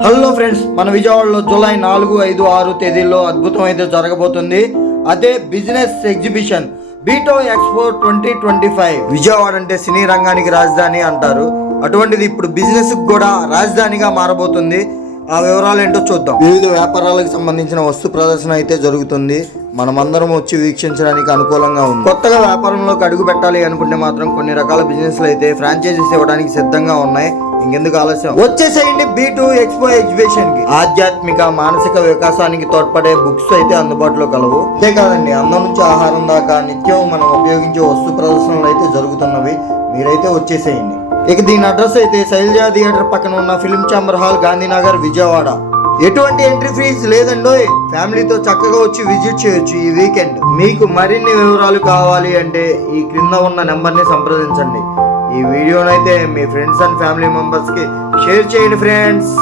Hello friends, మన విజయవాడలో July 4, 5, 6 తేదీల్లో అద్భుతం అయితే జరగబోతుంది. అదే బిజినెస్ ఎగ్జిబిషన్ బీటో ఎక్స్పో 2025. విజయవాడ అంటే సినీ రంగానికి రాజధాని అంటారు. అటువంటిది ఇప్పుడు బిజినెస్ కూడా రాజధానిగా మారబోతుంది. ఆ వివరాలు ఏంటో చూద్దాం. వివిధ వ్యాపారాలకు సంబంధించిన వస్తు ప్రదర్శన అయితే జరుగుతుంది. మనమందరం వచ్చి వీక్షించడానికి అనుకూలంగా ఉంది. కొత్తగా వ్యాపారంలోకి అడుగు పెట్టాలి అనుకుంటే మాత్రం కొన్ని రకాల బిజినెస్లు అయితే ఫ్రాంచైజీస్ ఇవ్వడానికి సిద్ధంగా ఉన్నాయి. ఇంకెందుకు ఆలస్యం, వచ్చేసేయండి బీ2 ఎక్స్పో ఎగ్జిబిషన్ కి. ఆధ్యాత్మిక మానసిక వికాసానికి తోడ్పడే బుక్స్ అయితే అందుబాటులో కలవు. అంతేకాదండి, అందం నుంచి ఆహారం దాకా నిత్యం మనం ఉపయోగించే వస్తు ప్రదర్శనలు అయితే జరుగుతున్నవి. మీరైతే వచ్చేసేయండి. ఇక దీని అడ్రస్ అయితే శైలజ థియేటర్ పక్కన ఉన్న film chamber hall, Gandhinagar, Vijayawada. ఎటువంటి ఎంట్రీ ఫీజు లేదండోయ్. ఫ్యామిలీతో చక్కగా వచ్చి విజిట్ చేయొచ్చు ఈ వీకెండ్. మీకు మరిన్ని వివరాలు కావాలి అంటే ఈ క్రింద ఉన్న నెంబర్ని సంప్రదించండి. ఈ వీడియోనైతే మీ ఫ్రెండ్స్ అండ్ ఫ్యామిలీ మెంబర్స్కి షేర్ చేయండి ఫ్రెండ్స్.